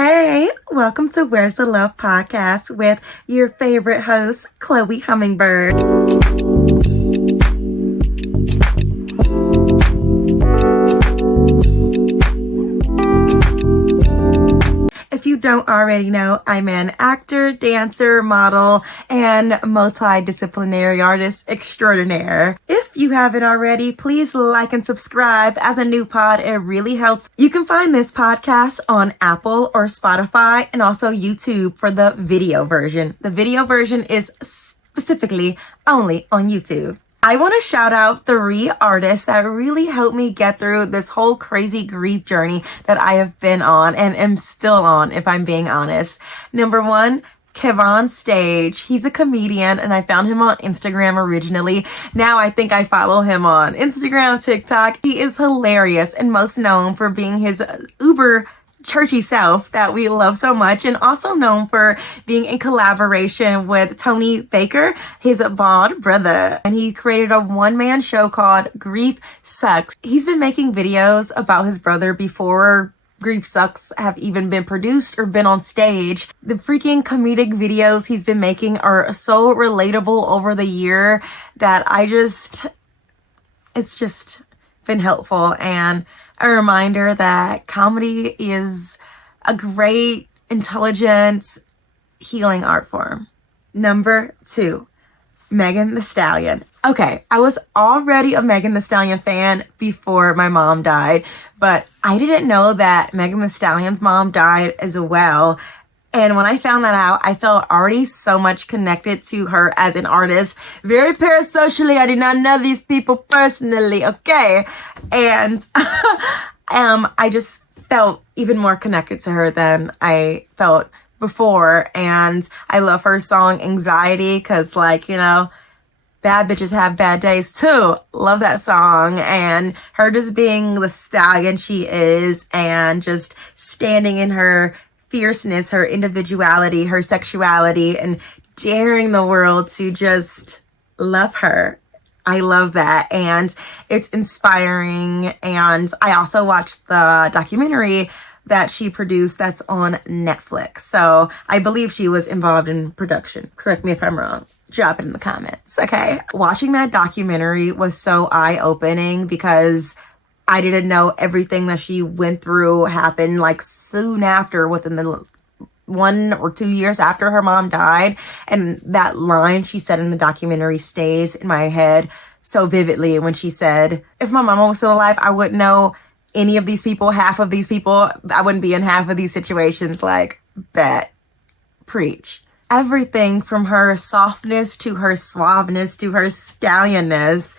Hey, welcome to Where's the Love podcast with your favorite host, Chloe Hummingbird. If you don't already know, I'm an actor, dancer, model, and multidisciplinary artist extraordinaire. If you haven't already, please like and subscribe as a new pod. It really helps. You can find this podcast on Apple or Spotify and also YouTube for the video version. The video version is specifically only on YouTube. I want to shout out 3 artists that really helped me get through this whole crazy grief journey that I have been on and am still on, if I'm being honest. Number 1, Kevon Stage. He's a comedian and I found him on Instagram originally. Now I think I follow him on Instagram, TikTok. He is hilarious and most known for being his uber churchy self that we love so much, and also known for being in collaboration with Tony Baker, his bald brother. And he created a one-man show called Grief Sucks. He's been making videos about his brother before Grief Sucks have even been produced or been on stage. The freaking comedic videos he's been making are so relatable over the year that it's just been helpful and a reminder that comedy is a great, intelligent, healing art form. Number 2, Megan Thee Stallion. Okay, I was already a Megan Thee Stallion fan before my mom died, but I didn't know that Megan Thee Stallion's mom died as well. And when I found that out, I felt already so much connected to her as an artist. Very parasocially, I did not know these people personally, okay? And I just felt even more connected to her than I felt before. And I love her song Anxiety because, bad bitches have bad days too. Love that song. And her just being the stallion she is and just standing in her fierceness, her individuality, her sexuality, and daring the world to just love her. I love that. And it's inspiring. And I also watched the documentary that she produced that's on Netflix. So I believe she was involved in production. Correct me if I'm wrong. Drop it in the comments, okay? Watching that documentary was so eye-opening because I didn't know everything that she went through happened soon after, within the 1 or 2 years after her mom died. And that line she said in the documentary stays in my head so vividly when she said, if my mama was still alive, I wouldn't know any of these people, half of these people. I wouldn't be in half of these situations. Bet. Preach. Everything from her softness to her suaveness to her stallionness.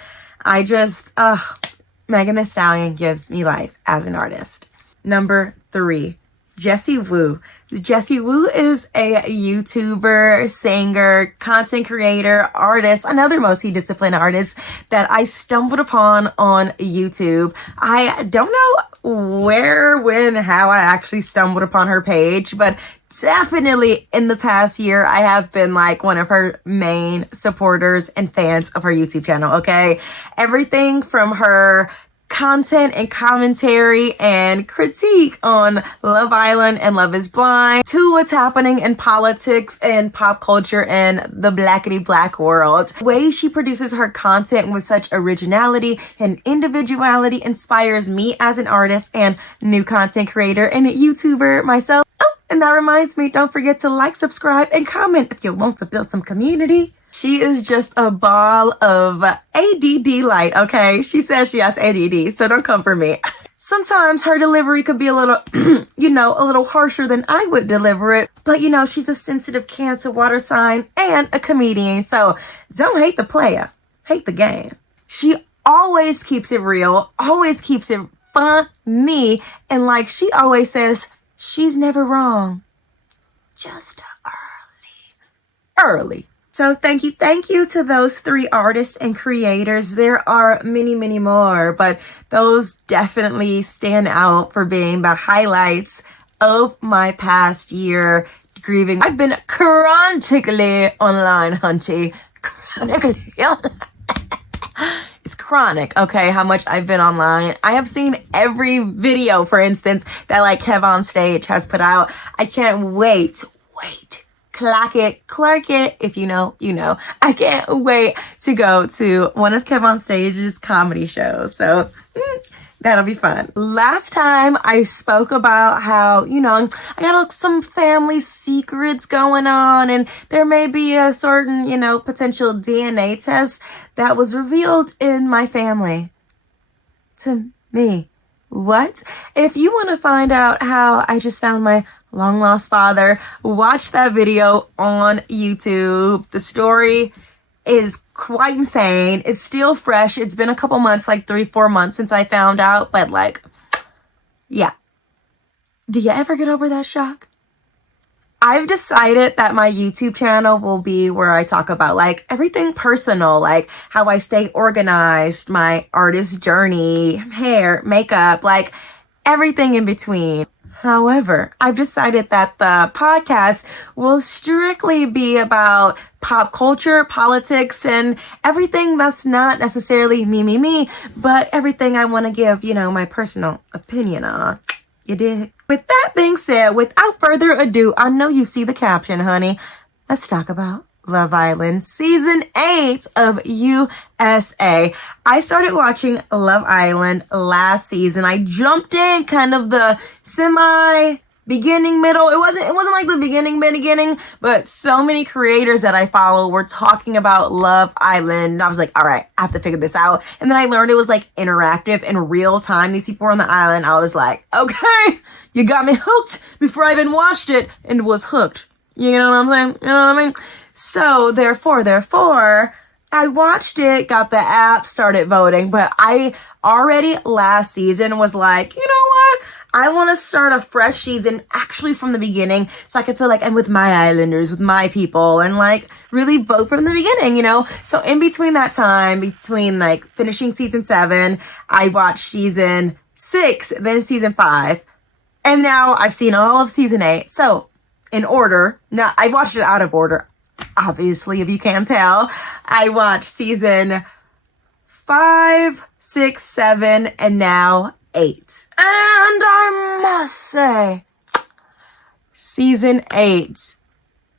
Megan Thee Stallion gives me life as an artist. Number 3, Jessie Woo. Jessie Woo is a YouTuber, singer, content creator, artist, another multidisciplinary artist that I stumbled upon on YouTube. I don't know where, when, how I actually stumbled upon her page, but definitely in the past year, I have been one of her main supporters and fans of her YouTube channel, okay? Everything from her content and commentary and critique on Love Island and Love is Blind to what's happening in politics and pop culture in the blackity black world. The way she produces her content with such originality and individuality inspires me as an artist and new content creator and a YouTuber myself. Oh, and that reminds me, don't forget to like, subscribe, and comment if you want to build some community. She is just a ball of ADD light, okay? She says she has ADD, so don't come for me. Sometimes her delivery could be a little, a little harsher than I would deliver it. But, she's a sensitive Cancer water sign and a comedian, so don't hate the player. Hate the game. She always keeps it real, always keeps it funny, and she always says, she's never wrong. Just early. So thank you to those 3 artists and creators. There are many, many more, but those definitely stand out for being the highlights of my past year grieving. I've been chronically online, hunty. Chronically. It's chronic, okay, how much I've been online. I have seen every video, for instance, that like Kev on Stage has put out. I can't wait. Clark it. If you know, you know. I can't wait to go to one of Kev on Stage's comedy shows. So that'll be fun. Last time I spoke about how, you know, I got some family secrets going on and there may be a certain, you know, potential DNA test that was revealed in my family. To me. What? If you want to find out how I just found my long lost father, watch that video on YouTube. The story is quite insane. It's still fresh. It's been a couple months, like 3-4 months since I found out, but like, yeah. Do you ever get over that shock? I've decided that my YouTube channel will be where I talk about like everything personal, like how I stay organized, my artist journey, hair, makeup, like everything in between. However, I've decided that the podcast will strictly be about pop culture, politics, and everything that's not necessarily me, but everything I want to give, you know, my personal opinion on. You dig? With that being said, without further ado, I know you see the caption, honey. Let's talk about Love Island Season 8 of USA. I started watching Love Island last season. I jumped in kind of the beginning, middle. It wasn't like the beginning, but so many creators that I follow were talking about Love Island. And I was like, all right, I have to figure this out. And then I learned it was like interactive in real time. These people were on the island. I was like, okay, you got me hooked before I even watched it and was hooked. You know what I'm saying? You know what I mean? So therefore, I watched it, got the app, started voting, but I already last season was like, you know what? I want to start a fresh season actually from the beginning so I can feel like I'm with my islanders, with my people, and like really vote from the beginning, you know? So in between that time, between like finishing season 7, I watched season 6, then season 5, and now I've seen all of season 8. So in order, now I watched it out of order. Obviously, if you can't tell, I watched season 5, 6, 7, and now 8. And I must say, season 8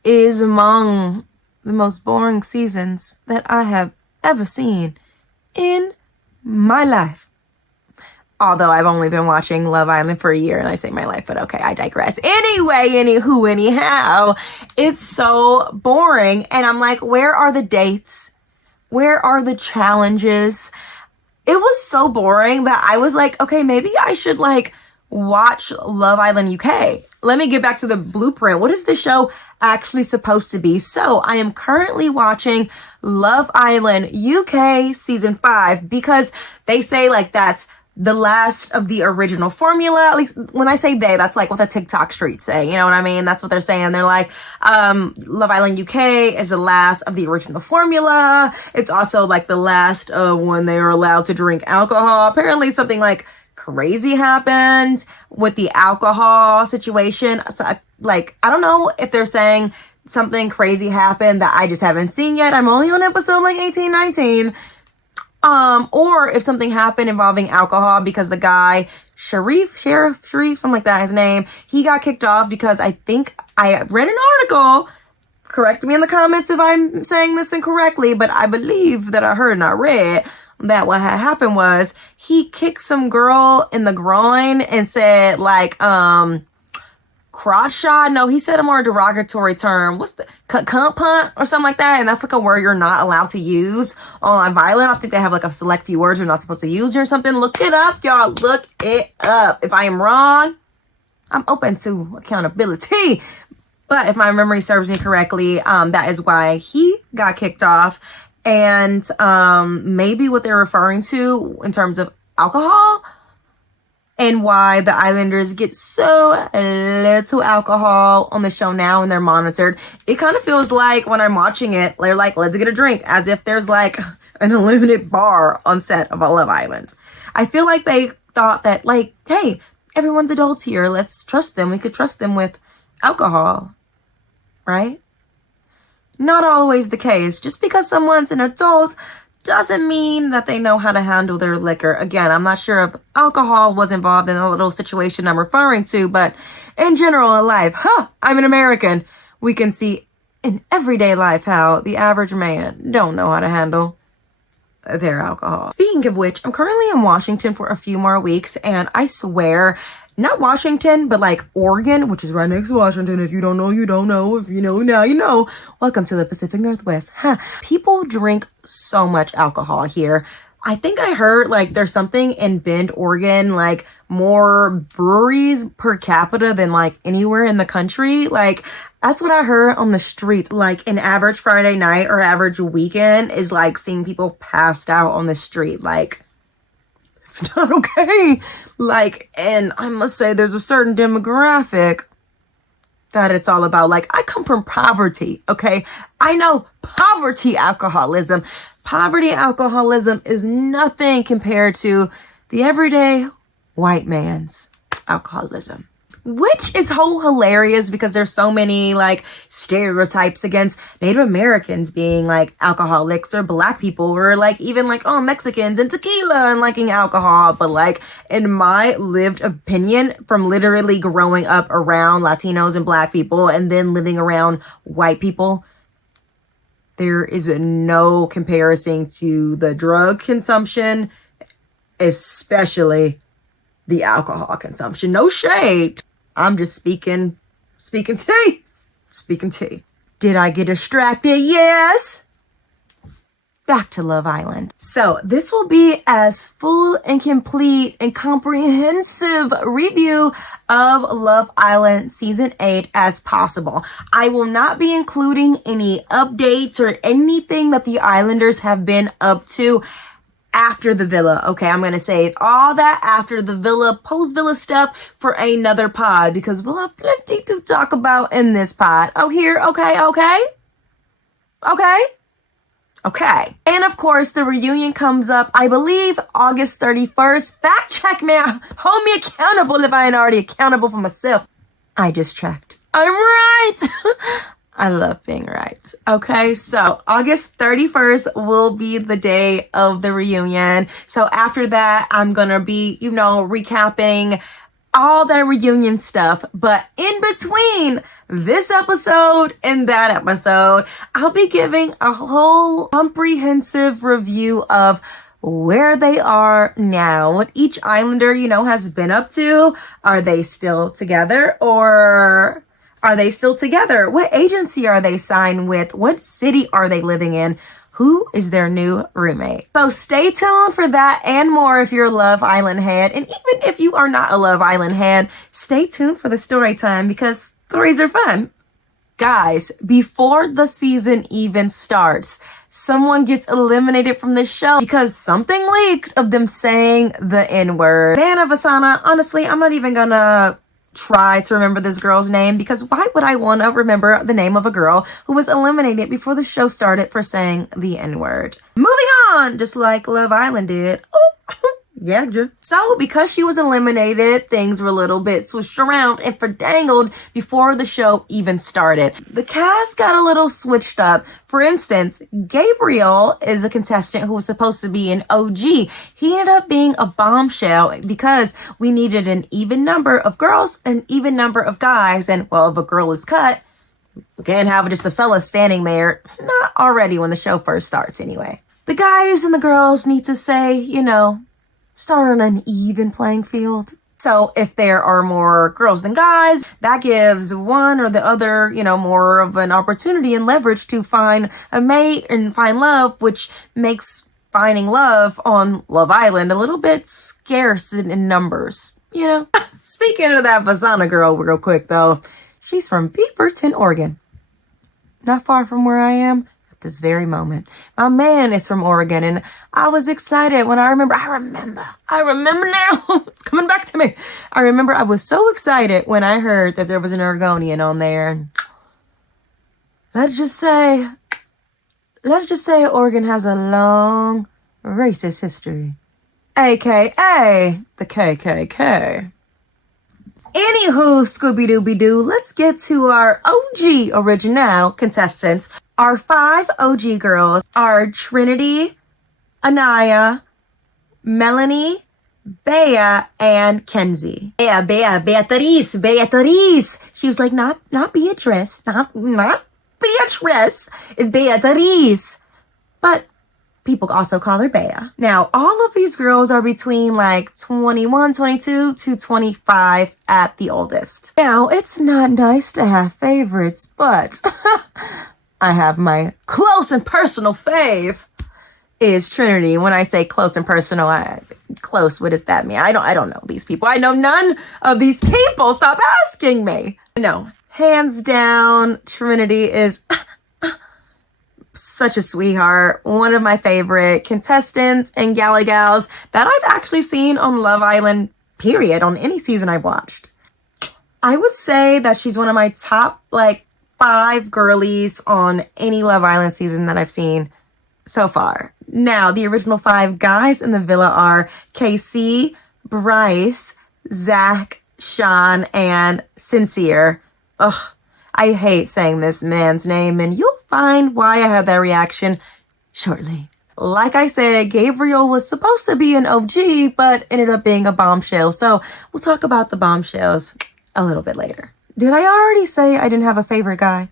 is among the most boring seasons that I have ever seen in my life. Although I've only been watching Love Island for a year and I say my life, but okay, I digress. Anyway, anyhow, it's so boring. And I'm like, where are the dates? Where are the challenges? It was so boring that I was like, okay, maybe I should like watch Love Island UK. Let me get back to the blueprint. What is the show actually supposed to be? So I am currently watching Love Island UK season 5 because they say like that's the last of the original formula. At least when I say they, that's like what the TikTok streets say. You know what I mean? That's what they're saying. They're like, Love Island UK is the last of the original formula. It's also like the last of when they are allowed to drink alcohol. Apparently something like crazy happened with the alcohol situation. So like, I don't know if they're saying something crazy happened that I just haven't seen yet. I'm only on episode like 18, 19. Or if something happened involving alcohol because the guy, Sheriff, something like that, his name, he got kicked off because I think I read an article, correct me in the comments if I'm saying this incorrectly, but I believe that I heard and I read that what had happened was he kicked some girl in the groin and said like, crotch shot. No, he said a more derogatory term. What's the cunt punt or something like that? And that's like a word you're not allowed to use on Violent. I think they have like a select few words you're not supposed to use or something. Look it up, y'all. Look it up. If I am wrong, I'm open to accountability. But if my memory serves me correctly, that is why he got kicked off. And maybe what they're referring to in terms of alcohol and why the Islanders get so little alcohol on the show now and they're monitored. It kind of feels like when I'm watching it, they're like, let's get a drink, as if there's like an unlimited bar on set of a Love Island. I feel like they thought that like, hey, everyone's adults here. Let's trust them. We could trust them with alcohol, right? Not always the case. Just because someone's an adult doesn't mean that they know how to handle their liquor. Again, I'm not sure if alcohol was involved in the little situation I'm referring to, but in general in life, I'm an American. We can see in everyday life how the average man don't know how to handle their alcohol. Speaking of which, I'm currently in Washington for a few more weeks, and I swear, not Washington, but like Oregon, which is right next to Washington. If you don't know, you don't know. If you know, now you know. Welcome to the Pacific Northwest. People drink so much alcohol here. I think I heard like there's something in Bend, Oregon, like more breweries per capita than like anywhere in the country. Like that's what I heard on the streets. Like an average Friday night or average weekend is like seeing people passed out on the street. Like it's not okay. Like, and I must say there's a certain demographic that it's all about. Like, I come from poverty, okay? I know poverty alcoholism. Poverty alcoholism is nothing compared to the everyday white man's alcoholism. Which is so hilarious because there's so many like stereotypes against Native Americans being like alcoholics or black people or like even like, oh, Mexicans and tequila and liking alcohol. But like in my lived opinion from literally growing up around Latinos and black people and then living around white people, there is no comparison to the drug consumption, especially the alcohol consumption. No shade. I'm just speaking tea. Speaking tea. Did I get distracted? Yes. Back to Love Island. So this will be as full and complete and comprehensive review of Love Island Season 8 as possible. I will not be including any updates or anything that the Islanders have been up to after the villa. Okay, I'm going to save all that after the villa, post-villa stuff for another pod because we'll have plenty to talk about in this pod. Oh, here? Okay. And of course, the reunion comes up, I believe, August 31st. Fact check me. Hold me accountable if I ain't already accountable for myself. I just checked. I'm right. I love being right. Okay, so August 31st will be the day of the reunion. So after that, I'm going to be, recapping all that reunion stuff. But in between this episode and that episode, I'll be giving a whole comprehensive review of where they are now, what each Islander, has been up to. Are they still together or are they still together? What agency are they signed with? What city are they living in? Who is their new roommate? So stay tuned for that and more if you're a Love Island head. And even if you are not a Love Island head, stay tuned for the story time because stories are fun. Guys, before the season even starts, someone gets eliminated from the show because something leaked of them saying the N-word. Vanna Vasana, honestly, I'm not even gonna try to remember this girl's name because why would I want to remember the name of a girl who was eliminated before the show started for saying the N-word? Moving on, just like Love Island did. Oh, yeah. So because she was eliminated, things were a little bit switched around and fordangled before the show even started. The cast got a little switched up. For instance, Gabriel is a contestant who was supposed to be an OG. He ended up being a bombshell because we needed an even number of girls and even number of guys. And well, if a girl is cut, we can't have just a fella standing there. Not already when the show first starts anyway. The guys and the girls need to say, start on an even playing field. So if there are more girls than guys, that gives one or the other, more of an opportunity and leverage to find a mate and find love, which makes finding love on Love Island a little bit scarce in numbers, Speaking of that Vasana girl real quick though, she's from Beaverton, Oregon. Not far from where I am this very moment. My man is from Oregon and I was excited when I remember now. It's coming back to me. I remember I was so excited when I heard that there was an Oregonian on there. Let's just say Oregon has a long racist history. AKA the KKK. Anywho, Scooby-Dooby-Doo, let's get to our OG original contestants. Our 5 OG girls are Trinity, Anaya, Melanie, Bea, and Kenzie. Beatrice. She was like, not Beatrice, not Beatrice. It's Beatrice. But people also call her Bea. Now, all of these girls are between like 21, 22 to 25 at the oldest. Now, it's not nice to have favorites, but I have my close and personal fave is Trinity. When I say close and personal, close, what does that mean? I don't know these people. I know none of these people. Stop asking me. No, hands down, Trinity is such a sweetheart. One of my favorite contestants and galley gals that I've actually seen on Love Island, period, on any season I've watched. I would say that she's one of my top, like, 5 girlies on any Love Island season that I've seen so far. Now, the original 5 guys in the villa are KC, Bryce, Zach, Sean, and Sincere. Ugh, I hate saying this man's name, and you'll find why I had that reaction shortly. Like I said, Gabriel was supposed to be an OG, but ended up being a bombshell. So we'll talk about the bombshells a little bit later. Did I already say I didn't have a favorite guy?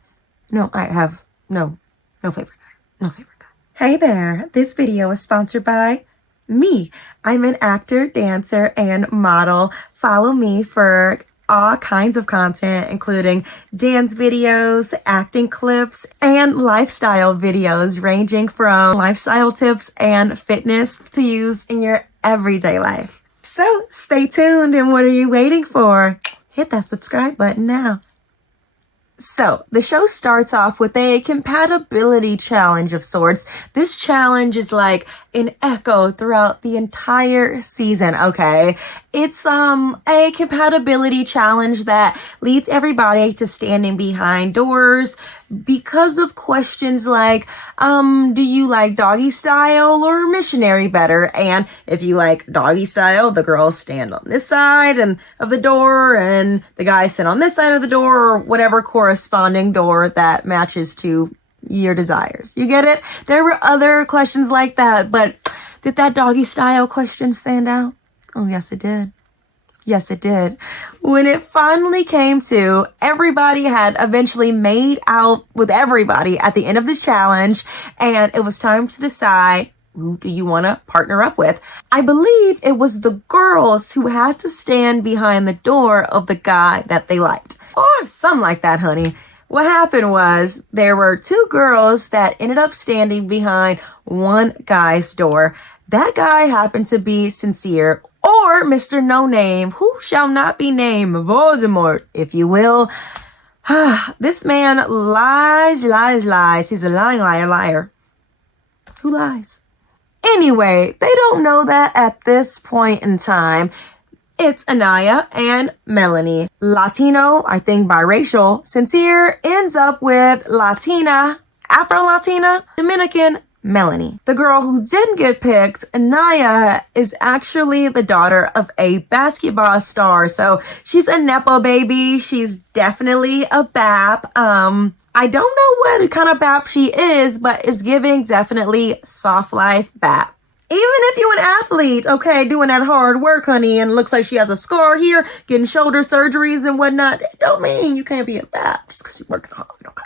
No, I have no favorite guy. No favorite guy. Hey there, this video is sponsored by me. I'm an actor, dancer, and model. Follow me for all kinds of content, including dance videos, acting clips, and lifestyle videos ranging from lifestyle tips and fitness to use in your everyday life. So stay tuned, and what are you waiting for? Hit that subscribe button now. So, the show starts off with a compatibility challenge of sorts. This challenge is like an echo throughout the entire season, okay? It's a compatibility challenge that leads everybody to standing behind doors because of questions like, do you like doggy style or missionary better? And if you like doggy style, the girls stand on this side of the door and the guys sit on this side of the door, or whatever corresponding door that matches to your desires. You get it? There were other questions like that, but did that doggy style question stand out? Oh, yes, it did. Yes, it did. When it finally came to, everybody had eventually made out with everybody at the end of this challenge, and it was time to decide, who do you want to partner up with? I believe it was the girls who had to stand behind the door of the guy that they liked. Or something like that, honey. What happened was there were 2 girls that ended up standing behind one guy's door. That guy happened to be Sincere, or Mr. No Name, who shall not be named, Voldemort, if you will. This man lies. He's a lying liar. Who lies? Anyway, they don't know that at this point in time. It's Anaya and Melanie. Latino, I think biracial. Sincere ends up with Latina, Afro-Latina, Dominican, Melanie. The girl who didn't get picked, Anaya, is actually the daughter of a basketball star. So she's a Nepo baby. She's definitely a BAP. I don't know what kind of BAP she is, but is giving definitely soft life BAP. Even if you're an athlete, okay, doing that hard work, honey, and looks like she has a scar here, getting shoulder surgeries and whatnot, it don't mean you can't be a BAP just because you're working hard, okay?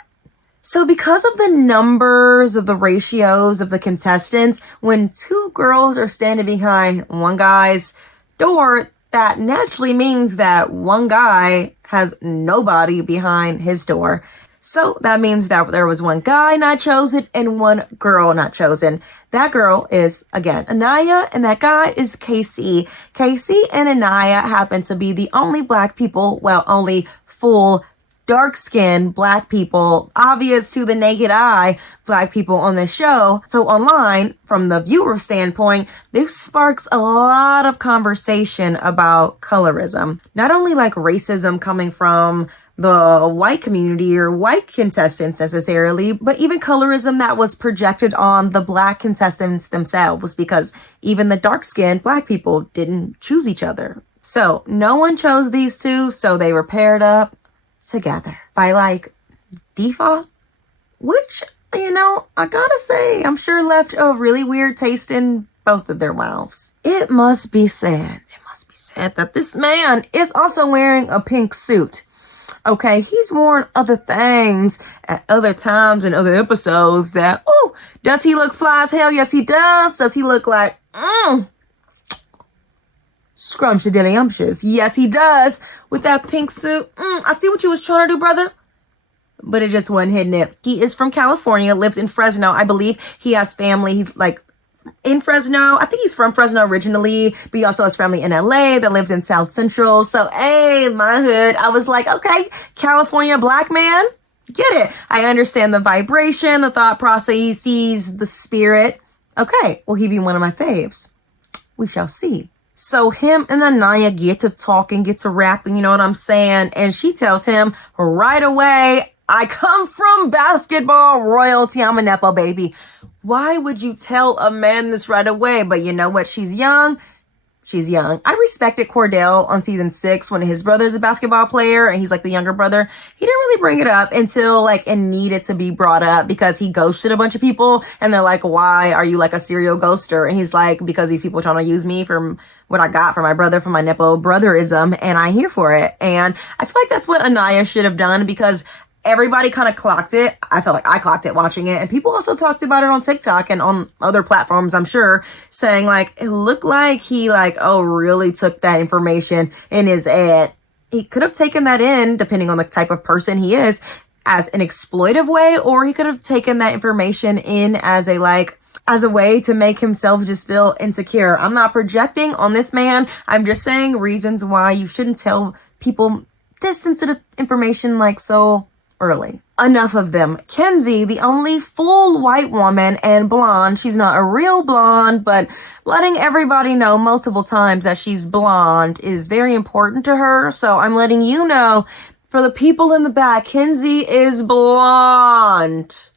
So because of the numbers of the ratios of the contestants, when 2 girls are standing behind one guy's door, that naturally means that one guy has nobody behind his door. So that means that there was one guy not chosen and one girl not chosen. That girl is, again, Anaya, and that guy is KC. KC and Anaya happen to be the only black people, well, only full dark-skinned black people, obvious to the naked eye, black people on the show. So online, from the viewer standpoint, this sparks a lot of conversation about colorism. Not only like racism coming from the white community or white contestants necessarily, but even colorism that was projected on the black contestants themselves, because even the dark-skinned black people didn't choose each other. So no one chose these 2, so they were paired up together by like default, which you know, I gotta say, I'm sure left a really weird taste in both of their mouths. It must be said that this man is also wearing a pink suit. Okay, he's worn other things at other times in other episodes that, oh, does he look fly as hell? Yes, he does. Does he look like, scrumptious? Yes, he does. With that pink suit. I see what you was trying to do, brother. But it just wasn't hitting it. He is from California, lives in Fresno. I believe he has family. He's like in Fresno. I think he's from Fresno originally, but he also has family in LA that lives in South Central. So, hey, my hood. I was like, okay, California black man, get it. I understand the vibration, the thought process. He sees the spirit. Okay, will he be one of my faves? We shall see. So him and Anaya get to talking, get to rapping, you know what I'm saying? And she tells him right away, I come from basketball royalty. I'm a Nepo baby. Why would you tell a man this right away? But you know what? She's young. She's young. I respected Cordell on season 6 when his brother's a basketball player and he's like the younger brother. He didn't really bring it up until like it needed to be brought up because he ghosted a bunch of people and they're like, why are you like a serial ghoster? And he's like, because these people are trying to use me for what I got for my brother, for my Nepo brotherism, and I'm here for it. And I feel like that's what Anaya should have done because everybody kind of clocked it. I felt like I clocked it watching it. And people also talked about it on TikTok and on other platforms, I'm sure, saying like, it looked like he like, really took that information in his head. He could have taken that in, depending on the type of person he is, as an exploitive way, or he could have taken that information in as a way to make himself just feel insecure. I'm not projecting on this man. I'm just saying reasons why you shouldn't tell people this sensitive information like so early. Enough of them. Kenzie, the only full white woman and blonde. She's not a real blonde, but letting everybody know multiple times that she's blonde is very important to her. So I'm letting you know, for the people in the back, Kenzie is blonde.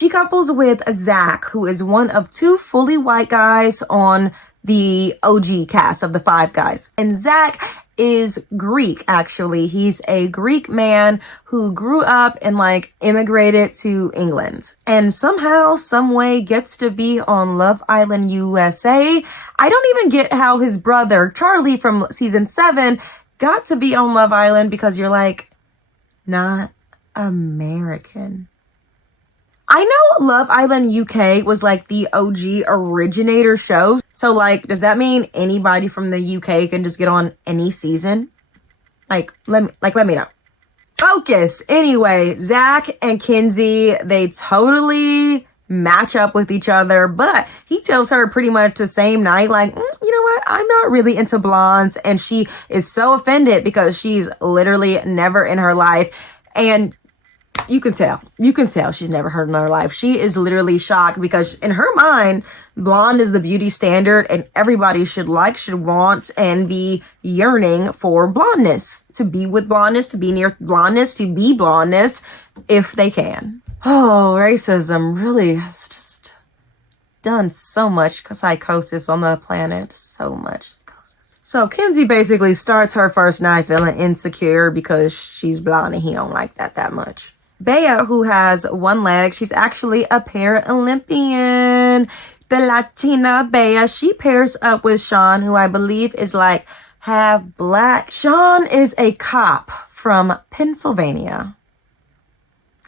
She couples with Zach, who is one of 2 fully white guys on the OG cast of the 5 guys. And Zach is Greek, actually. He's a Greek man who grew up and immigrated to England and somehow, some way gets to be on Love Island USA. I don't even get how his brother, Charlie from season 7, got to be on Love Island because you're not American. I know Love Island UK was the OG originator show. So does that mean anybody from the UK can just get on any season? Let me know. Focus. Anyway, Zach and Kenzie, they totally match up with each other, but he tells her pretty much the same night, you know what? I'm not really into blondes. And she is so offended because she's literally never in her life. And you can tell she's never heard in her life. She is literally shocked because in her mind, blonde is the beauty standard and everybody should want, and be yearning for blondness, to be with blondness, to be near blondness, to be blondness if they can. Oh, racism really has just done so much psychosis on the planet. So much psychosis. So Kenzie basically starts her first night feeling insecure because she's blonde and he don't like that much. Bea, who has 1 leg, she's actually a Paralympian. The Latina Bea, she pairs up with Sean, who I believe is half black. Sean is a cop from Pennsylvania.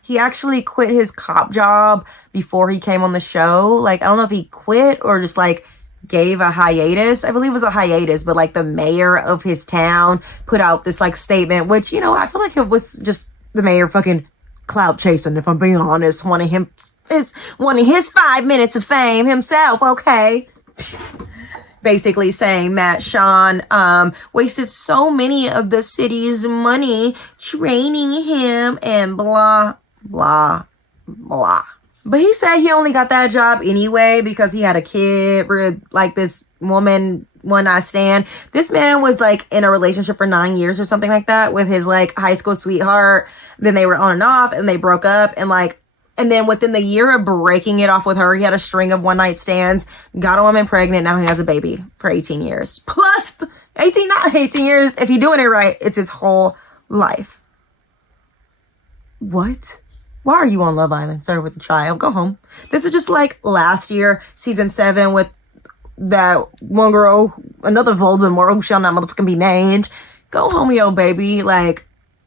He actually quit his cop job before he came on the show. I don't know if he quit or just gave a hiatus. I believe it was a hiatus, but the mayor of his town put out this statement, which, I feel like it was just the mayor fucking clout chasing, if I'm being honest. One of his 5 minutes of fame himself, okay? Basically saying that Sean wasted so many of the city's money training him and blah, blah, blah. But he said he only got that job anyway because he had a kid with this woman, one night stand. This man was in a relationship for 9 years or something like that with his high school sweetheart. Then they were on and off and they broke up and then within the year of breaking it off with her, he had a string of one night stands, got a woman pregnant. Now he has a baby for 18 years plus 18 years. If he's doing it right, it's his whole life. What Why are you on Love Island, sir, with a child? Go home. This is just like last year, season 7, with that one girl, another Voldemort who shall not motherfucking be named. Go home, yo, baby. Like,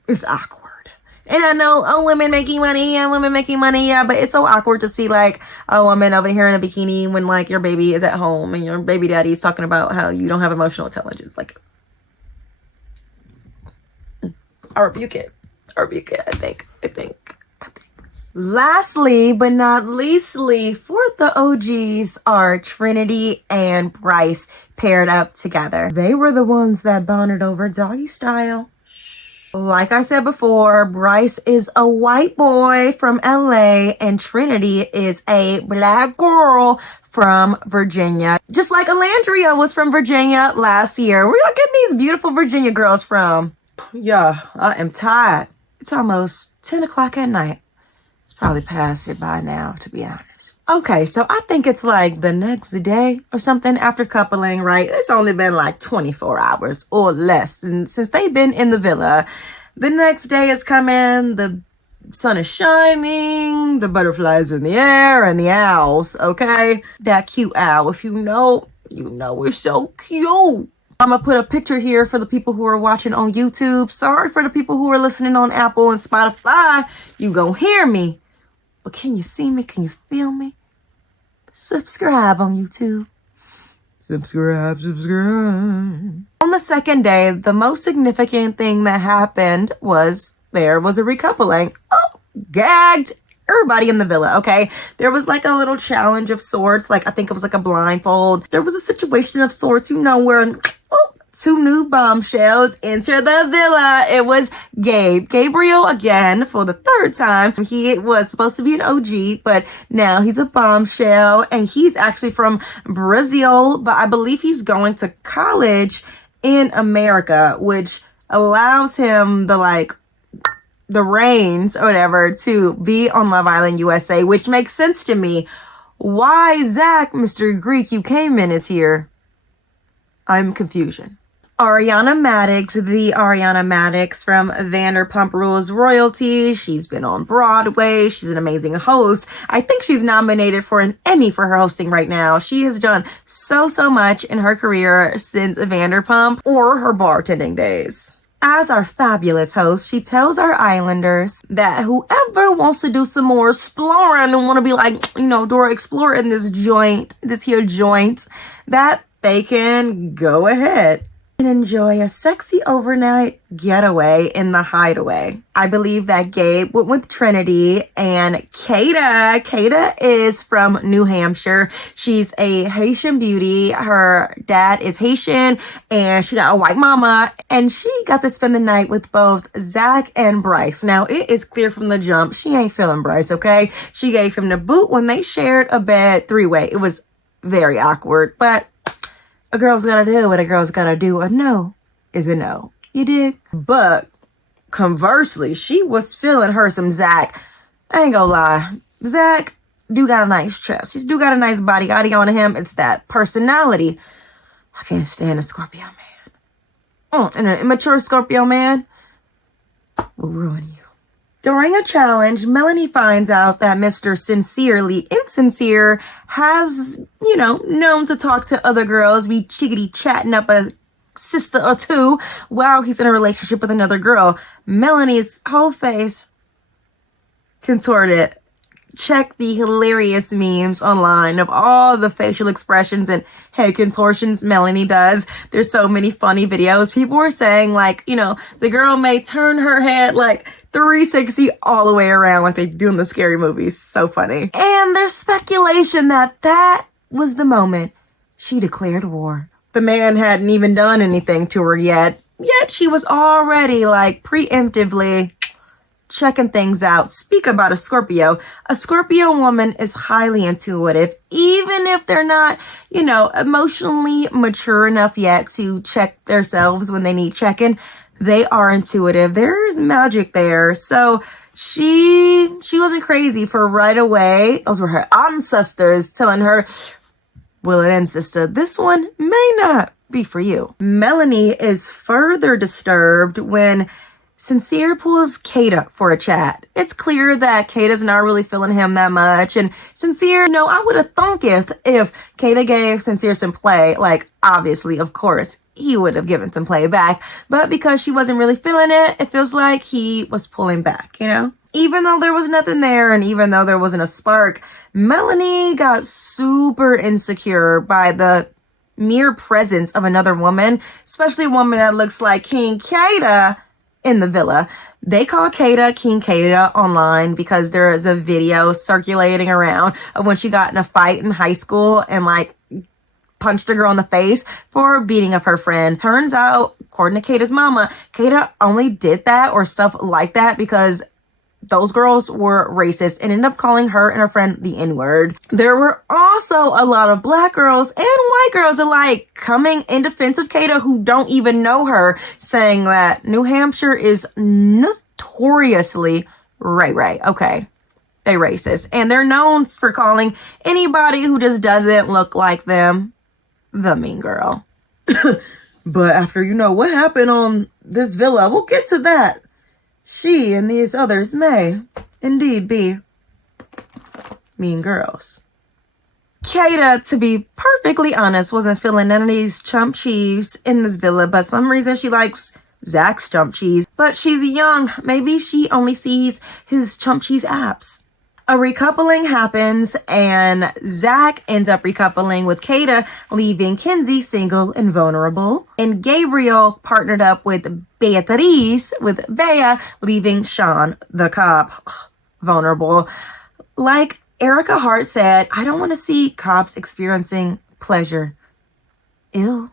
it's awkward. And I know, women making money, yeah, but it's so awkward to see, like, a woman over here in a bikini when, like, your baby is at home and your baby daddy is talking about how you don't have emotional intelligence. Like, I rebuke it, I think. Lastly, but not leastly, for the OGs are Trinity and Bryce paired up together. They were the ones that bonded over Doggy Style. Like I said before, Bryce is a white boy from LA and Trinity is a black girl from Virginia. Just like Alandria was from Virginia last year. Where y'all getting these beautiful Virginia girls from? Yeah, I am tired. It's almost 10 o'clock at night. It's probably past it by now, to be honest. Okay, so I think it's like the next day or something after coupling, right? It's only been like 24 hours or less. And since they've been in the villa, the next day is coming, the sun is shining, the butterflies are in the air, and the owls, okay? That cute owl, if you know it's so cute. I'm gonna put a picture here for the people who are watching on YouTube. Sorry for the people who are listening on Apple and Spotify. You gonna hear me. But can you see me? Can you feel me? Subscribe on YouTube. Subscribe. On the second day, the most significant thing that happened was there was a recoupling. Oh, gagged everybody in the villa, okay? There was like a little challenge of sorts. Like, I think it was like a blindfold. There was a situation of sorts, where two new bombshells enter the villa. It was Gabriel again for the third time. He was supposed to be an OG, but now he's a bombshell, and he's actually from Brazil, but I believe he's going to college in America, which allows him the reins or whatever to be on Love Island USA, which makes sense to me. Why Zach, Mr. Greek, you came in, is here? I'm confusion. Ariana Madix, the Ariana Madix from Vanderpump Rules royalty. She's been on Broadway. She's an amazing host. I think she's nominated for an Emmy for her hosting right now. She has done so much in her career since Vanderpump or her bartending days. As our fabulous host, she tells our islanders that whoever wants to do some more exploring and want to be like, Dora Explorer in this joint, that they can go ahead and enjoy a sexy overnight getaway in the Hideaway. I believe that Gabe went with Trinity and Kata is from New Hampshire. She's a Haitian beauty. Her dad is Haitian and she got a white mama, and she got to spend the night with both Zach and Bryce. Now, it is clear from the jump, she ain't feeling Bryce, okay? She gave him the boot when they shared a bed 3-way. It was very awkward, but a girl's gotta do what a girl's gotta do. A no is a no. You dig? But conversely, she was feeling her some Zach. I ain't gonna lie. Zach do got a nice chest. He's do got a nice body on him. It's that personality. I can't stand a Scorpio man. And an immature Scorpio man will ruin you. During a challenge, Melanie finds out that Mr. Sincerely Insincere has, known to talk to other girls, be chickadee chatting up a sister or two while he's in a relationship with another girl. Melanie's whole face contorted. Check the hilarious memes online of all the facial expressions and head contortions Melanie does. There's so many funny videos. People were saying the girl may turn her head 360 all the way around like they do in the scary movies. So funny. And there's speculation that was the moment she declared war. The man hadn't even done anything to her yet she was already preemptively checking things out. Speak about a Scorpio. A Scorpio woman is highly intuitive, even if they're not, emotionally mature enough yet to check themselves when they need checking. They are intuitive. There's magic there. So she wasn't crazy for right away. Those were her ancestors telling her, will it end, sister? This one may not be for you. Melanie is further disturbed when Sincere pulls Kata for a chat. It's clear that Kata's not really feeling him that much, and Sincere, I would have thunk if Kata gave Sincere some play, like, obviously, of course, he would have given some play back, but because she wasn't really feeling it, it feels like he was pulling back, Even though there was nothing there, and even though there wasn't a spark, Melanie got super insecure by the mere presence of another woman, especially a woman that looks like King Kata in the villa. They call Kata King Kata online because there is a video circulating around of when she got in a fight in high school and punched a girl in the face for beating up her friend. Turns out, according to Kata's mama, Kata only did that or stuff like that because those girls were racist and ended up calling her and her friend the N-word. There were also a lot of black girls and white girls alike coming in defense of Kata who don't even know her, saying that New Hampshire is notoriously right. Okay. They racist. And they're known for calling anybody who just doesn't look like them the mean girl. But after what happened on this villa, we'll get to that. She and these others may indeed be mean girls. Kata, to be perfectly honest, wasn't feeling none of these chump cheese in this villa, but some reason she likes Zach's chump cheese. But she's young. Maybe she only sees his chump cheese apps. A recoupling happens, and Zach ends up recoupling with Kata, leaving Kenzie single and vulnerable. And Gabriel partnered up with Beatriz, with Bea, leaving Sean, the cop, vulnerable. Like Erica Hart said, I don't want to see cops experiencing pleasure. Ew.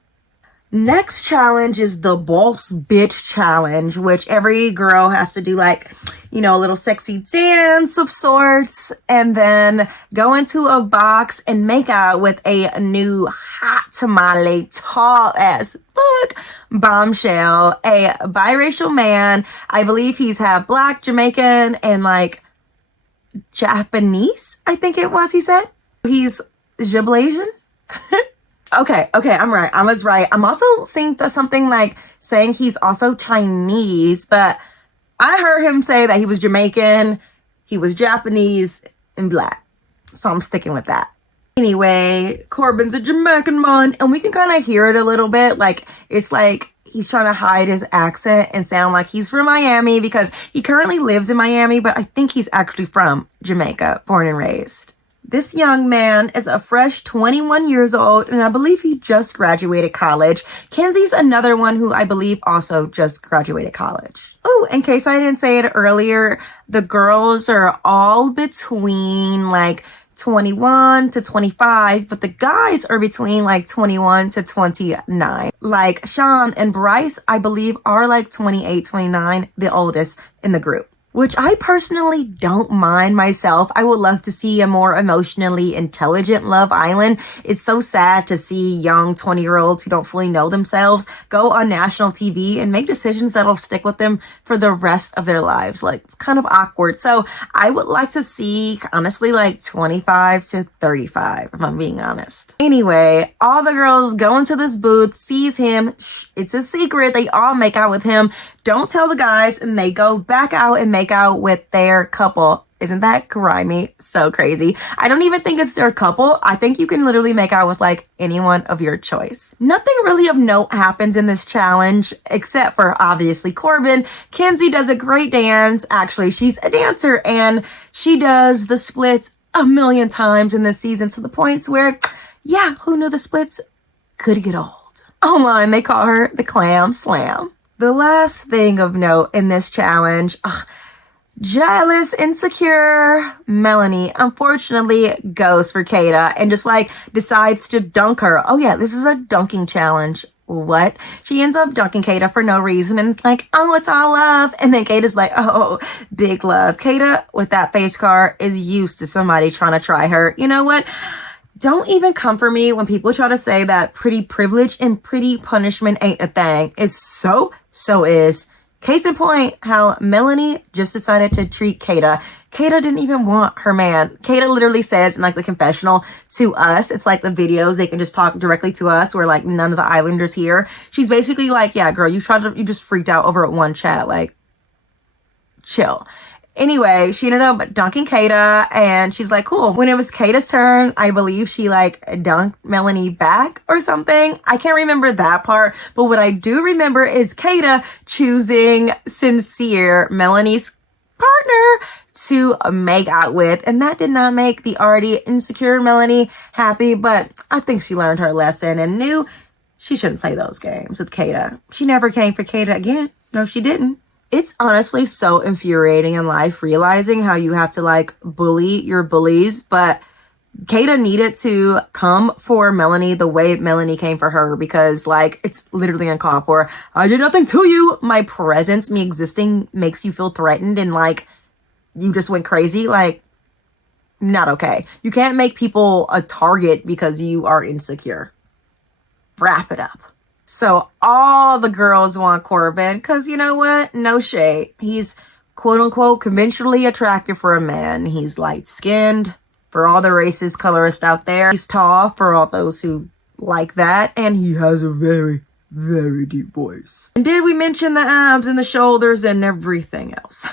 Next challenge is the boss bitch challenge, which every girl has to do a little sexy dance of sorts and then go into a box and make out with a new hot tamale, tall as fuck bombshell, a biracial man. I believe he's half black, Jamaican, and Japanese, I think it was, he said. He's Jablasian. Okay, I'm right. I was right. I'm also seeing something saying he's also Chinese, but I heard him say that he was Jamaican, he was Japanese, and black. So I'm sticking with that. Anyway, Corbin's a Jamaican man, and we can kind of hear it a little bit. It's like he's trying to hide his accent and sound like he's from Miami because he currently lives in Miami, but I think he's actually from Jamaica, born and raised. This young man is a fresh 21 years old, and I believe he just graduated college. Kenzie's another one who I believe also just graduated college. Oh, in case I didn't say it earlier, the girls are all between 21 to 25, but the guys are between 21 to 29. Sean and Bryce, I believe, are 28, 29, the oldest in the group. Which I personally don't mind myself. I would love to see a more emotionally intelligent Love Island. It's so sad to see young 20-year-olds who don't fully know themselves go on national TV and make decisions that'll stick with them for the rest of their lives. It's kind of awkward. So I would like to see, honestly, 25 to 35, if I'm being honest. Anyway, all the girls go into this booth, sees him. It's a secret. They all make out with him. Don't tell the guys, and they go back out and make out with their couple. Isn't that grimy? So crazy. I don't even think it's their couple. I think you can literally make out with anyone of your choice. Nothing really of note happens in this challenge, except for obviously Corbin. Kenzie does a great dance. Actually, she's a dancer, and she does the splits a million times in this season to the points where, yeah, who knew the splits could get old? Online, they call her the Clam Slam. The last thing of note in this challenge, jealous, insecure Melanie unfortunately goes for Kata and just decides to dunk her. Oh yeah, this is a dunking challenge. What? She ends up dunking Kata for no reason and oh, it's all love. And then Kata's oh, big love. Kata, with that face card, is used to somebody trying to try her. You know what? Don't even come for me when people try to say that pretty privilege and pretty punishment ain't a thing. It's so is. Case in point, how Melanie just decided to treat Kata. Kata didn't even want her man. Kata literally says in the confessional to us, it's the videos, they can just talk directly to us. We're none of the Islanders here. She's basically yeah, girl, you just freaked out over one chat. chill. Anyway, she ended up dunking Kata, and she's like, cool. When it was Kata's turn, I believe she like dunked Melanie back or something. I can't remember that part, but what I do remember is Kata choosing Sincere, Melanie's partner, to make out with, and that did not make the already insecure Melanie happy, but I think she learned her lesson and knew she shouldn't play those games with Kata. She never came for Kata again. No, she didn't. It's honestly so infuriating in life realizing how you have to like bully your bullies, but Kata needed to come for Melanie the way Melanie came for her, because like it's literally uncalled for. I did nothing to you. My presence, me existing, makes you feel threatened and like you just went crazy. Like, not okay. You can't make people a target because you are insecure. Wrap it up. So all the girls want Corbin because you know what? No shade. He's quote unquote conventionally attractive for a man. He's light skinned for all the racist colorists out there. He's tall for all those who like that. And he has a very, very deep voice. And did we mention the abs and the shoulders and everything else?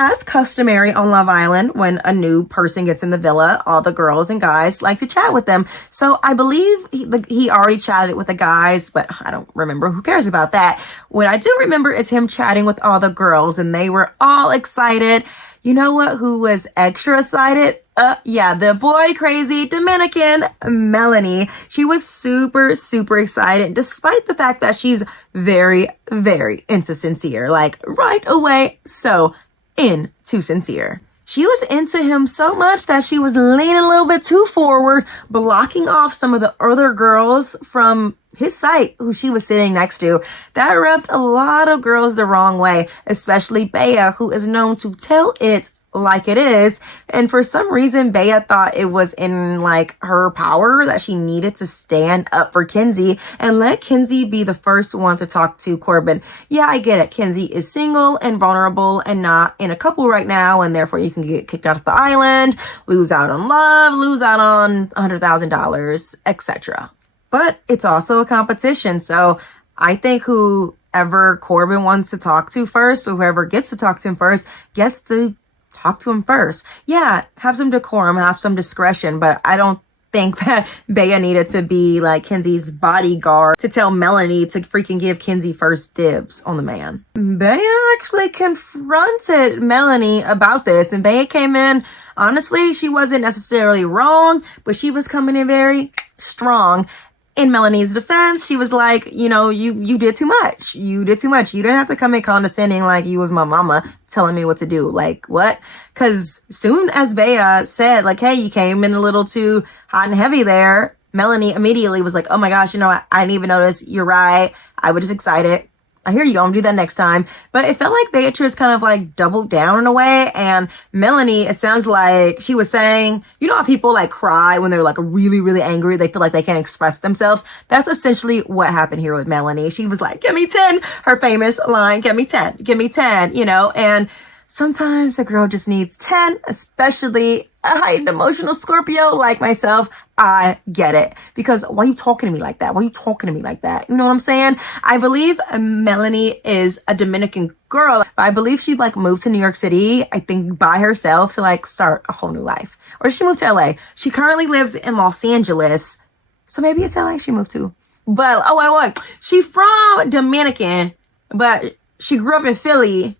As customary on Love Island, when a new person gets in the villa, all the girls and guys like to chat with them. So I believe he already chatted with the guys, but I don't remember. Who cares about that? What I do remember is him chatting with all the girls, and they were all excited. You know what? Who was extra excited? Yeah, the boy crazy Dominican Melanie. She was super, super excited, despite the fact that she's very, very into Sincere. Like, right away. So into Sincere. She was into him so much that she was leaning a little bit too forward, blocking off some of the other girls from his sight who she was sitting next to. That rubbed a lot of girls the wrong way, especially Bea, who is known to tell it like it is. And for some reason, Bea thought it was in like her power that she needed to stand up for Kenzie and let Kenzie be the first one to talk to Corbin. Yeah, I get it. Kenzie is single and vulnerable and not in a couple right now, and therefore you can get kicked out of the island, lose out on love, lose out on $100,000, etc. But it's also a competition, so I think whoever Corbin wants to talk to first, or whoever gets to talk to him first, gets to talk to him first. Yeah, have some decorum, have some discretion, but I don't think that Bea needed to be like Kenzie's bodyguard to tell Melanie to freaking give Kenzie first dibs on the man. Bea actually confronted Melanie about this, and Bea came in, honestly, she wasn't necessarily wrong, but she was coming in very strong. In Melanie's defense, she was like, you know, you did too much. You did too much. You didn't have to come in condescending like you was my mama telling me what to do. Like, what? Because soon as Bea said, like, hey, you came in a little too hot and heavy there, Melanie immediately was like, oh my gosh, you know, I didn't even notice. You're right. I was just excited. I hear you. I'm gonna do that next time. But it felt like Beatrice kind of like doubled down in a way. And Melanie, it sounds like she was saying, you know how people like cry when they're like really, really angry. They feel like they can't express themselves. That's essentially what happened here with Melanie. She was like, give me 10. Her famous line, give me 10, give me 10, you know, and sometimes a girl just needs 10, especially a heightened emotional Scorpio like myself. I get it. Because why are you talking to me like that? Why are you talking to me like that? You know what I'm saying? I believe Melanie is a Dominican girl. I believe she like moved to New York City, I think by herself to like start a whole new life. Or she moved to LA. She currently lives in Los Angeles. So maybe it's LA she moved to. But, oh, wait. She from Dominican, but she grew up in Philly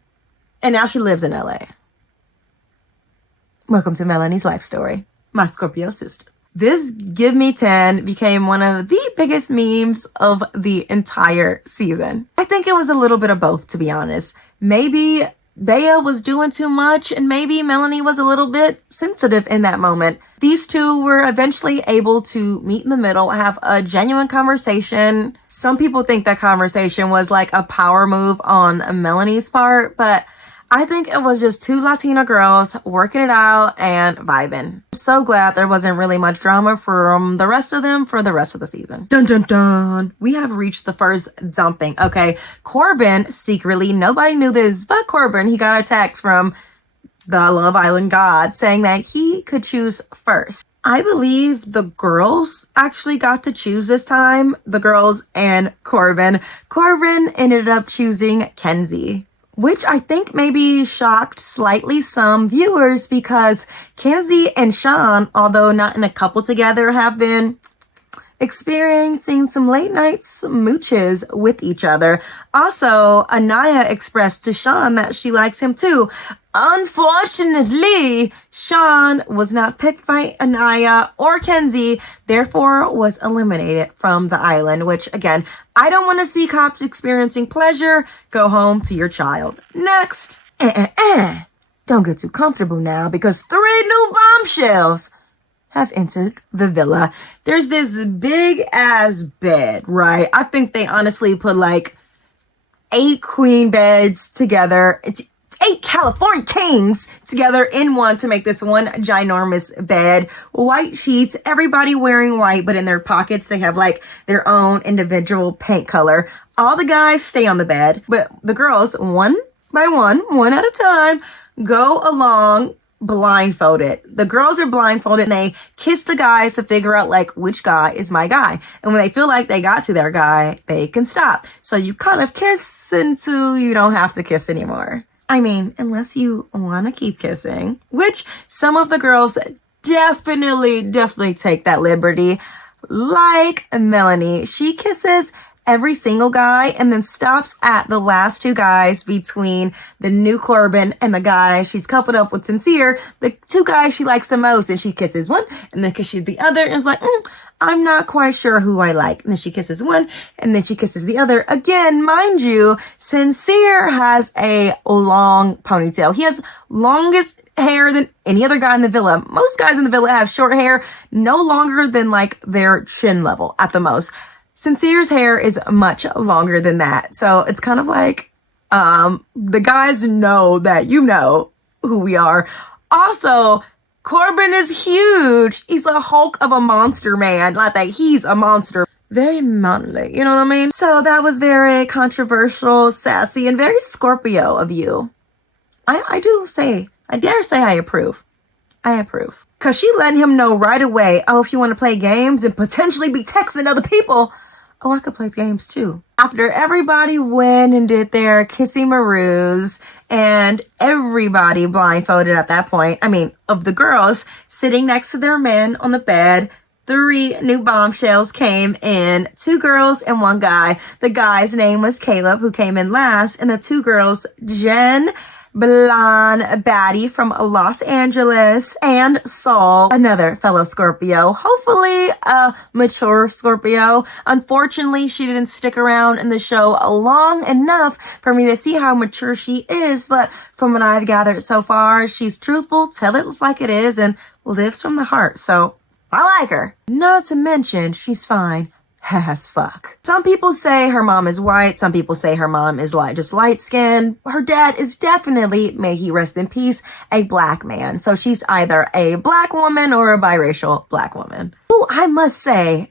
and now she lives in LA. Welcome to Melanie's life story. My Scorpio sister. This Give Me 10 became one of the biggest memes of the entire season. I think it was a little bit of both, to be honest. Maybe Bea was doing too much and maybe Melanie was a little bit sensitive in that moment. These two were eventually able to meet in the middle, have a genuine conversation. Some people think that conversation was like a power move on Melanie's part, but I think it was just two Latina girls working it out and vibing. So glad there wasn't really much drama from the rest of them for the rest of the season. Dun dun dun. We have reached the first dumping. Okay, Corbin secretly, nobody knew this, but Corbin, he got a text from the Love Island god saying that he could choose first. I believe the girls actually got to choose this time. The girls and Corbin. Corbin ended up choosing Kenzie. which I think maybe shocked slightly some viewers because Kenzie and Sean, although not in a couple together, have been experiencing some late night smooches with each other. Also, Anaya expressed to Sean that she likes him too. Unfortunately, Sean was not picked by Anaya or Kenzie, therefore was eliminated from the island, which again, I don't want to see cops experiencing pleasure. Go home to your child. Next. Don't get too comfortable now because 3 new bombshells have entered the villa. There's this big ass bed, right? I think they honestly put like 8 queen beds together. 8 California kings together in one to make this one ginormous bed. White sheets, everybody wearing white, but in their pockets they have like their own individual paint color. All the guys stay on the bed, but the girls, one by one at a time, go along blindfolded. The girls are blindfolded and they kiss the guys to figure out like which guy is my guy. And when they feel like they got to their guy, they can stop. So you kind of kiss until you don't have to kiss anymore. I mean, unless you want to keep kissing, which some of the girls definitely take that liberty. Like Melanie, she kisses every single guy and then stops at the last 2 guys between the new Corbin and the guy she's coupled up with Sincere, the 2 guys she likes the most, and she kisses one and then kisses the other and is like, I'm not quite sure who I like. And then she kisses one and then she kisses the other. Again, mind you, Sincere has a long ponytail. He has longest hair than any other guy in the villa. Most guys in the villa have short hair, no longer than like their chin level at the most. Sincere's hair is much longer than that. So it's kind of like, the guys know that you know who we are. Also, Corbin is huge. He's a Hulk of a monster man. Not that he's a monster. Very manly, you know what I mean? So that was very controversial, sassy, and very Scorpio of you. I dare say I approve. I approve. Cause she let him know right away, oh, if you want to play games and potentially be texting other people, oh, I could play games too. After everybody went and did their kissy maroos and everybody blindfolded at that point, I mean, of the girls sitting next to their men on the bed, 3 new bombshells came in, 2 girls and 1 guy. The guy's name was Caleb, who came in last, and the 2 girls, Jen Blonde Batty from Los Angeles, and Saul, another fellow Scorpio, hopefully a mature Scorpio. Unfortunately, she didn't stick around in the show long enough for me to see how mature she is, but from what I've gathered so far, she's truthful, tell it like it is, and lives from the heart, so I like her. Not to mention, she's fine as fuck. Some people say her mom is white. Some people say her mom is just light skinned. Her dad is definitely, may he rest in peace, a black man. So she's either a black woman or a biracial black woman. Who I must say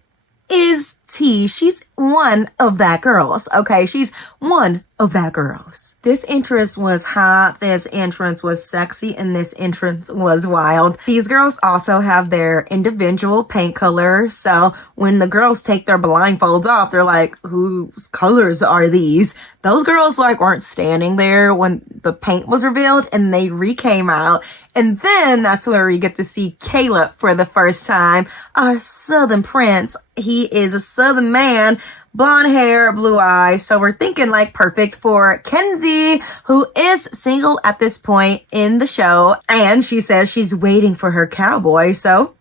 is T. She's one of that girls. Okay, she's one of that girls. This entrance was hot, this entrance was sexy, and this entrance was wild. These girls also have their individual paint colors, so when the girls take their blindfolds off, they're like, whose colors are these? Those girls weren't standing there when the paint was revealed, and they came out. And then that's where we get to see Caleb for the first time, our Southern prince. He is a Southern man, blonde hair, blue eyes. So we're thinking perfect for Kenzie, who is single at this point in the show. And she says she's waiting for her cowboy. So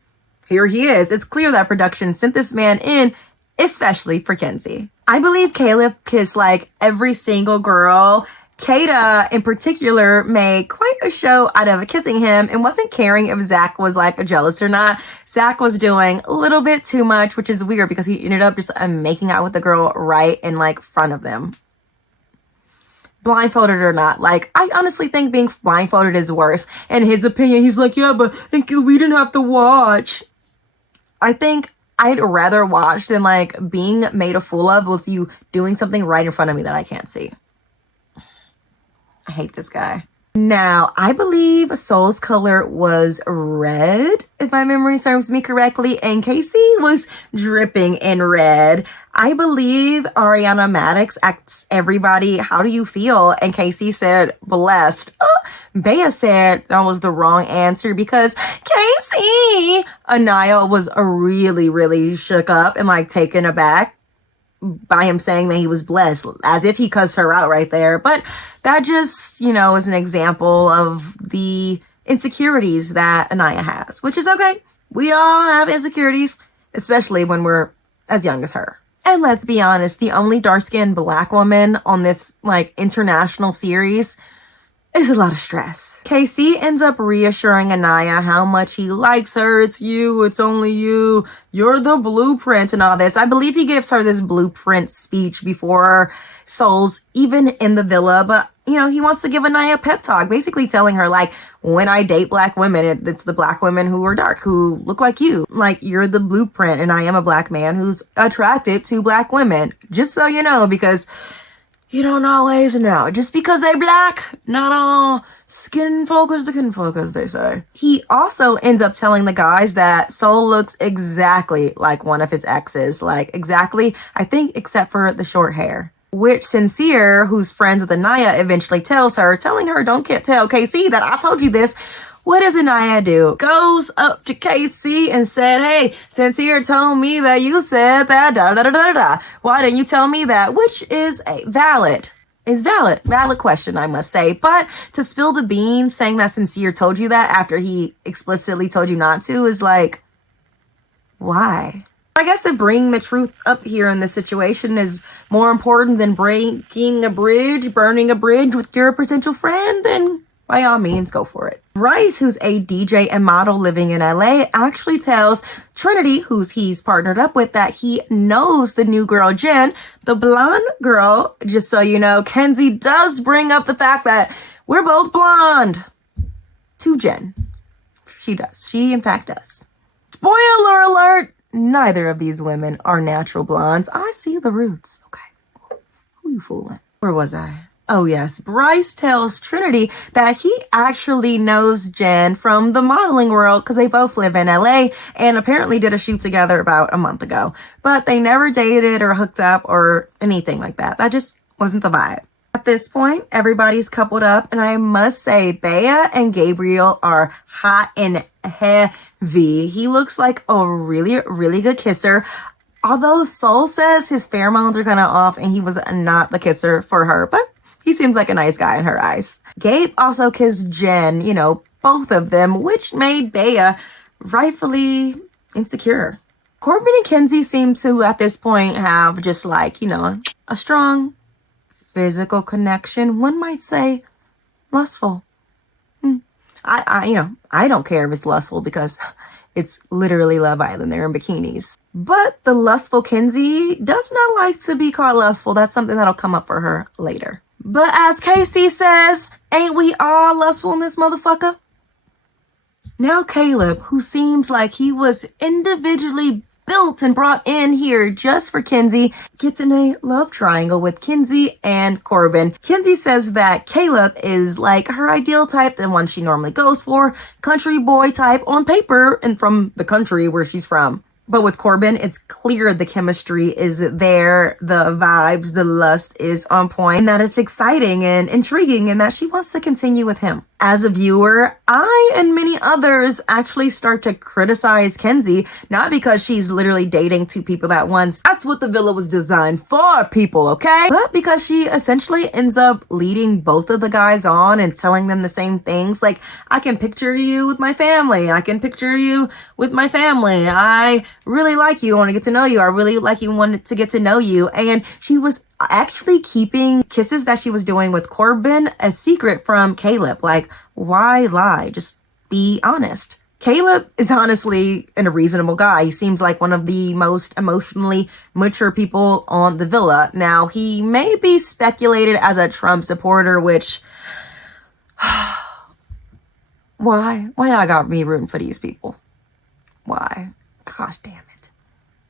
here he is. It's clear that production sent this man in, especially for Kenzie. I believe Caleb kissed every single girl. Kata, in particular, made quite a show out of kissing him and wasn't caring if Zach was jealous or not. Zach was doing a little bit too much, which is weird because he ended up just making out with the girl right in front of them. Blindfolded or not, I honestly think being blindfolded is worse. In his opinion, he's yeah, but we didn't have to watch. I think I'd rather watch than being made a fool of with you doing something right in front of me that I can't see. I hate this guy. Now, I believe Soul's color was red, if my memory serves me correctly, and Casey was dripping in red. I believe Ariana Maddox asked everybody, how do you feel? And Casey said, blessed. Bea said that was the wrong answer because Casey, Anaya was really, really shook up and like taken aback by him saying that he was blessed, as if he cussed her out right there. But that just, is an example of the insecurities that Anaya has, which is okay. We all have insecurities, especially when we're as young as her. And let's be honest, the only dark-skinned black woman on this international series is a lot of stress. Casey ends up reassuring Anaya how much he likes her. It's you, it's only you, you're the blueprint and all this. I believe he gives her this blueprint speech before Souls, even in the villa, but he wants to give Anaya a pep talk, basically telling her when I date black women, it's the black women who are dark, who look like you. You're the blueprint and I am a black man who's attracted to black women. Just so you know, because you don't always know. Just because they black, not all skin folk is the kin folk, as they say. He also ends up telling the guys that Soul looks exactly like one of his exes. Exactly, I think, except for the short hair. Which Sincere, who's friends with Anaya, eventually tells her, telling her, don't tell Casey that I told you this. What does Anaya do? Goes up to Casey and said, hey, Sincere told me that you said that, da-da-da-da-da. Why didn't you tell me that? Which is valid question, I must say. But to spill the beans saying that Sincere told you that after he explicitly told you not to is why? I guess that bringing the truth up here in this situation is more important than burning a bridge with your potential friend, then by all means, go for it. Bryce, who's a DJ and model living in LA, actually tells Trinity, he's partnered up with, that he knows the new girl, Jen, the blonde girl. Just so you know, Kenzie does bring up the fact that we're both blonde to Jen. She does. She, in fact, does. Spoiler alert! Neither of these women are natural blondes. I see the roots. Okay. Who you fooling? Where was I? Oh, yes. Bryce tells Trinity that he actually knows Jen from the modeling world because they both live in LA and apparently did a shoot together about a month ago. But they never dated or hooked up or anything like that. That just wasn't the vibe. At this point, everybody's coupled up, and I must say, Bea and Gabriel are hot and heavy. He looks like a really, really good kisser. Although Soul says his pheromones are kind of off and he was not the kisser for her, but he seems like a nice guy in her eyes. Gabe also kissed Jen, both of them, which made Bea rightfully insecure. Corbin and Kenzie seem to, at this point, have just a strong physical connection. One might say lustful. I don't care if it's lustful because it's literally Love Island. They're in bikinis. But the lustful Kenzie does not like to be called lustful. That's something that'll come up for her later. But as Casey says, ain't we all lustful in this motherfucker? Now Caleb, who seems like he was individually built and brought in here just for Kenzie, gets in a love triangle with Kenzie and Corbin. Kenzie says that Caleb is like her ideal type, the one she normally goes for, country boy type on paper and from the country where she's from. But with Corbin, it's clear the chemistry is there, the vibes, the lust is on point, and that it's exciting and intriguing and that she wants to continue with him. As a viewer, I and many others actually start to criticize Kenzie, not because she's literally dating two people at once. That's what the villa was designed for, people, okay? But because she essentially ends up leading both of the guys on and telling them the same things. I can picture you with my family. I can picture you with my family. I really like you. I want to get to know you. I really like you. Want to get to know you. And she was actually keeping kisses that she was doing with Corbin a secret from Caleb. Why lie? Just be honest. Caleb is honestly a reasonable guy. He seems like one of the most emotionally mature people on the villa. Now, he may be speculated as a Trump supporter, which why I got me rooting for these people? Why? Gosh damn it.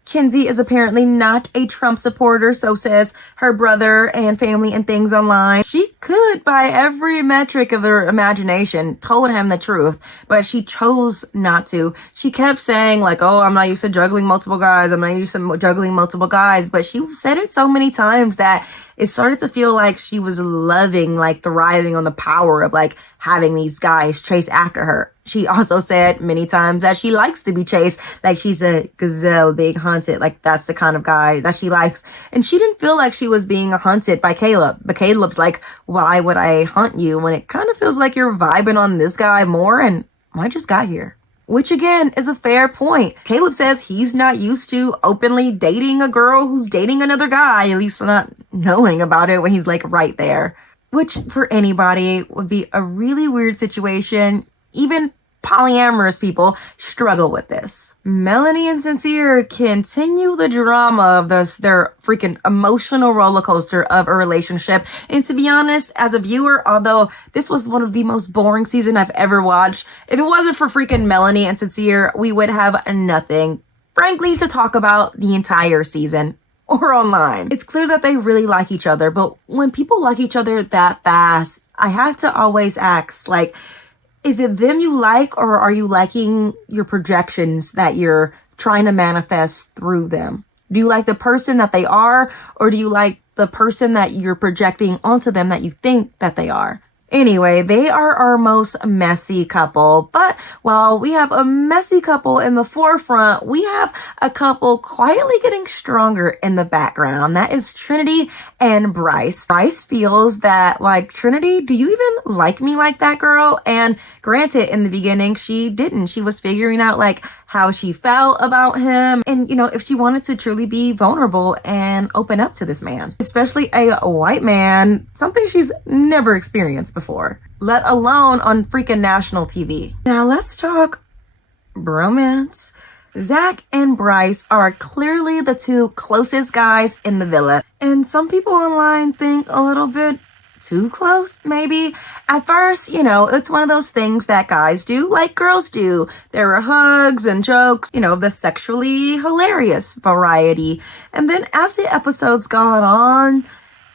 Kinsey is apparently not a Trump supporter, so says her brother and family and things online. She could, by every metric of their imagination, told him the truth, but she chose not to. She kept saying like, oh, I'm not used to juggling multiple guys. I'm not used to juggling multiple guys. But she said it so many times that it started to feel like she was loving, like thriving on the power of like having these guys chase after her. She also said many times that she likes to be chased, like she's a gazelle being hunted, like that's the kind of guy that she likes. And she didn't feel like she was being hunted by Caleb. But Caleb's like, why would I hunt you when it kind of feels like you're vibing on this guy more and I just got here? Which again is a fair point. Caleb says he's not used to openly dating a girl who's dating another guy, at least not knowing about it when he's like right there. Which for anybody would be a really weird situation. Even polyamorous people struggle with this. Melanie and Sincere continue the drama of their freaking emotional roller coaster of a relationship. And to be honest, as a viewer, although this was one of the most boring seasons I've ever watched, if it wasn't for freaking Melanie and Sincere, we would have nothing, frankly, to talk about the entire season or online. It's clear that they really like each other, but when people like each other that fast, I have to always ask, like, is it them you like, or are you liking your projections that you're trying to manifest through them? Do you like the person that they are, or do you like the person that you're projecting onto them that you think that they are? Anyway, they are our most messy couple, but while we have a messy couple in the forefront, we have a couple quietly getting stronger in the background. That is Trinity and Bryce. Bryce feels that, like, Trinity, do you even like me like that, girl? And granted, in the beginning, she didn't. She was figuring out, like, how she felt about him and, you know, if she wanted to truly be vulnerable and open up to this man, especially a white man, something she's never experienced before, let alone on freaking national TV. Now let's talk bromance. Zach and Bryce are clearly the two closest guys in the villa, and some people online think a little bit too close, maybe. At first, you know, it's one of those things that guys do like girls do. There are hugs and jokes, you know, the sexually hilarious variety. And then as the episodes got on,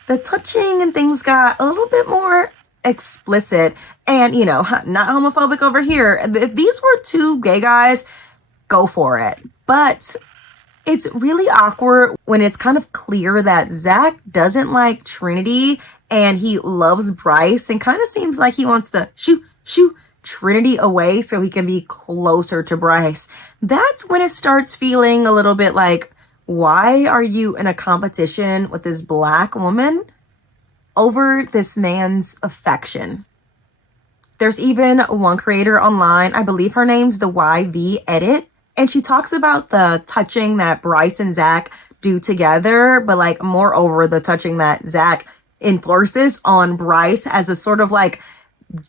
the touching and things got a little bit more explicit. And, you know, not homophobic over here. If these were two gay guys, go for it. But it's really awkward when it's kind of clear that Zach doesn't like Trinity and he loves Bryce and kind of seems like he wants to shoo Trinity away so he can be closer to Bryce. That's when it starts feeling a little bit like, why are you in a competition with this black woman over this man's affection? There's even one creator online, I believe her name's the YV Edit, and she talks about the touching that Bryce and Zach do together, but like moreover, the touching that Zach enforces on Bryce as a sort of like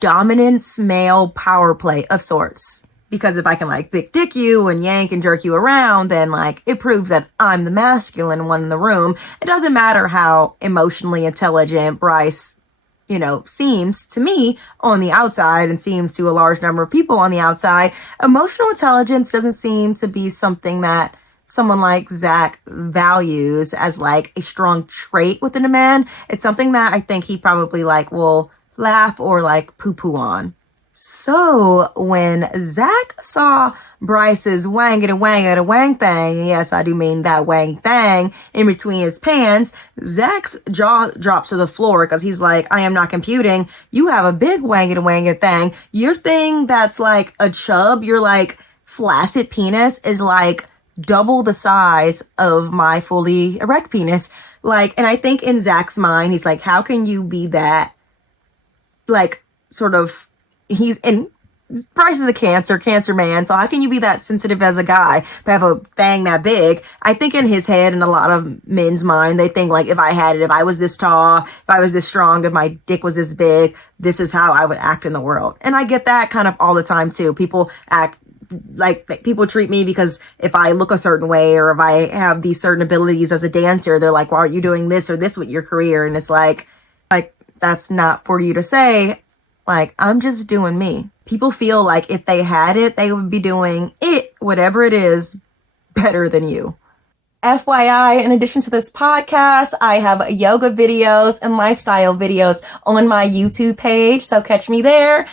dominance male power play of sorts. Because if I can like big dick you and yank and jerk you around, then like it proves that I'm the masculine one in the room. It doesn't matter how emotionally intelligent Bryce, you know, seems to me on the outside and seems to a large number of people on the outside. Emotional intelligence doesn't seem to be something that someone like Zach values as like a strong trait within a man. It's something that I think he probably like will laugh or like poo-poo on. So when Zach saw Bryce's wang thing, yes, I do mean that wang thing, in between his pants, Zach's jaw drops to the floor because he's like, I am not computing. You have a big wang thing. Your thing that's like a chub, your like flaccid penis is like double the size of my fully erect penis. Like, and I think in Zach's mind, he's like, how can you be that, like, sort of, he's in, Bryce is a cancer man, so how can you be that sensitive as a guy but have a thing that big? I think in his head and a lot of men's mind, they think like, if I had it, if I was this tall, if I was this strong, if my dick was this big, this is how I would act in the world. And I get that kind of all the time too. People act like people treat me because if I look a certain way or if I have these certain abilities as a dancer, they're like, why aren't you doing this or this with your career? And it's like, that's not for you to say. Like, I'm just doing me. People feel like if they had it, they would be doing it, whatever it is, better than you. FYI, in addition to this podcast, I have yoga videos and lifestyle videos on my YouTube page, so catch me there.